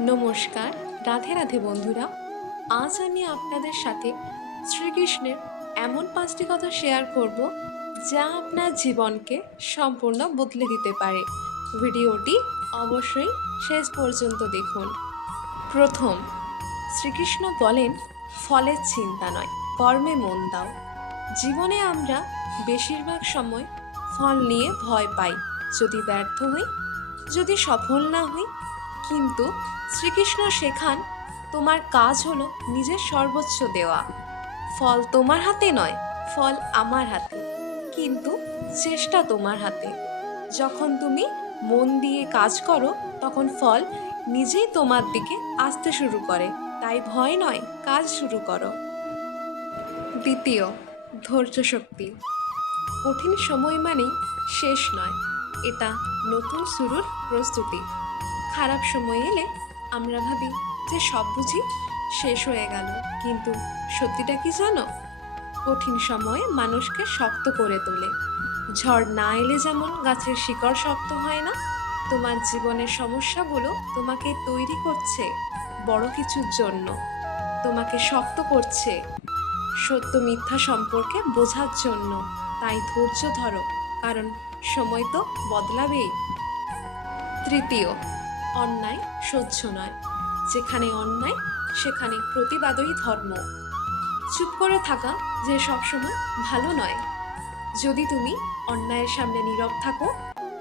নমস্কার, রাধে রাধে বন্ধুরা। আজ আমি আপনাদের সাথে শ্রীকৃষ্ণের এমন 5টি কথা শেয়ার করব যা আপনার জীবনকে সম্পূর্ণ বদলে দিতে পারে। ভিডিওটি অবশ্যই শেষ পর্যন্ত দেখুন। প্রথম, শ্রীকৃষ্ণ বলেন, ফলের চিন্তা নয়, কর্মে মন দাও। জীবনে আমরা বেশিরভাগ সময় ফল নিয়ে ভয় পাই, যদি ব্যর্থ হই, যদি সফল না হই। কিন্তু শ্রীকৃষ্ণ শেখান, তোমার কাজ হলো নিজের সর্বোচ্চ দেওয়া। ফল তোমার হাতে নয়, ফল আমার হাতে, কিন্তু চেষ্টা তোমার হাতে। যখন তুমি মন দিয়ে কাজ করো, তখন ফল নিজেই তোমার দিকে আসতে শুরু করে। তাই ভয় নয়, কাজ শুরু করো। দ্বিতীয়, ধৈর্য শক্তি। কঠিন সময় মানেই শেষ নয়, এটা নতুন শুরুর প্রস্তুতি। খারাপ সময় এলে আমরা ভাবি যে সব বুঝি শেষ হয়ে গেল, কিন্তু সত্যিটা কি জানো? কঠিন সময় মানুষকে শক্ত করে তোলে। ঝড় না এলে যেমন গাছের শিকড় শক্ত হয় না, তোমার জীবনের সমস্যাগুলো তোমাকে তৈরি করছে বড় কিছুর জন্য, তোমাকে শক্ত করছে সত্য মিথ্যা সম্পর্কে বোঝার জন্য। তাই ধৈর্য ধরো, কারণ সময় তো বদলাবেই। তৃতীয়, অন্যায় সহ্য নয়। যেখানে অন্যায়, সেখানে প্রতিবাদই ধর্ম। চুপ করে থাকা যে সবসময় ভালো নয়। যদি তুমি অন্যায়ের সামনে নীরব থাকো,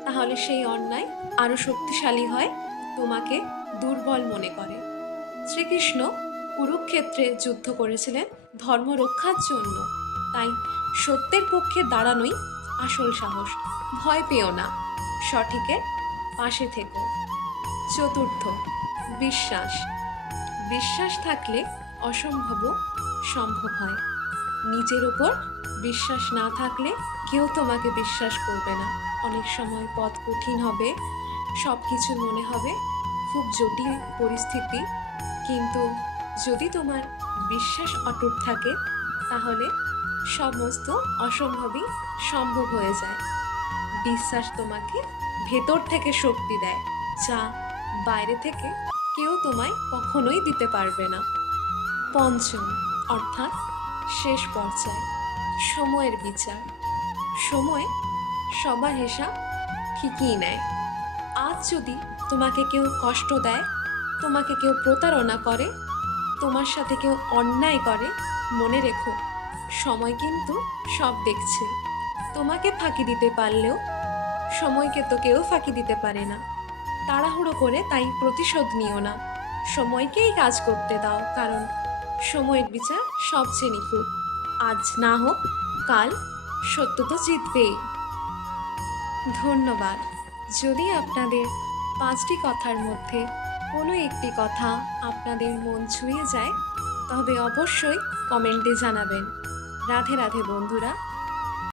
তাহলে সেই অন্যায় আরো শক্তিশালী হয়, তোমাকে দুর্বল মনে করে। শ্রীকৃষ্ণ কুরুক্ষেত্রে যুদ্ধ করেছিলেন ধর্ম রক্ষার জন্য। তাই সত্যের পক্ষে দাঁড়ানোই আসল সাহস। ভয় পেও না, সঠিকের পাশে থেকো। চতুর্থ, বিশ্বাস। বিশ্বাস থাকলে অসম্ভবও সম্ভব হয়। নিজের ওপর বিশ্বাস না থাকলে কেউ তোমাকে বিশ্বাস করবে না। অনেক সময় পথ কঠিন হবে, সব কিছু মনে হবে খুব জটিল পরিস্থিতি, কিন্তু যদি তোমার বিশ্বাস অটুট থাকে, তাহলে সমস্ত অসম্ভবই সম্ভব হয়ে যায়। বিশ্বাস তোমাকে ভেতর থেকে শক্তি দেয়, যা বাইরে থেকে কেউ তোমায় কখনোই দিতে পারবে না। পঞ্চম, অর্থাৎ শেষ পর্যায়ে, সময়ের বিচার। সময় সবার হিসাব ঠিকই নেয়। আজ যদি তোমাকে কেউ কষ্ট দেয়, তোমাকে কেউ প্রতারণা করে, তোমার সাথে কেউ অন্যায় করে, মনে রেখো, সময় কিন্তু সব দেখছে। তোমাকে ফাঁকি দিতে পারলেও সময়কে তো কেউ ফাঁকি দিতে পারে না। তাড়াহুড়ো করে তাই প্রতিশোধ নিও না, সময়কেই কাজ করতে দাও, কারণ সময়ের বিচার সবচেয়ে নিখুঁত। আজ না হোক কাল সত্য তো জিতবেই। ধন্যবাদ। যদি আপনাদের 5টি কথার মধ্যে কোনো একটি কথা আপনাদের মন ছুঁয়ে যায়, তবে অবশ্যই কমেন্টে জানাবেন। রাধে রাধে বন্ধুরা।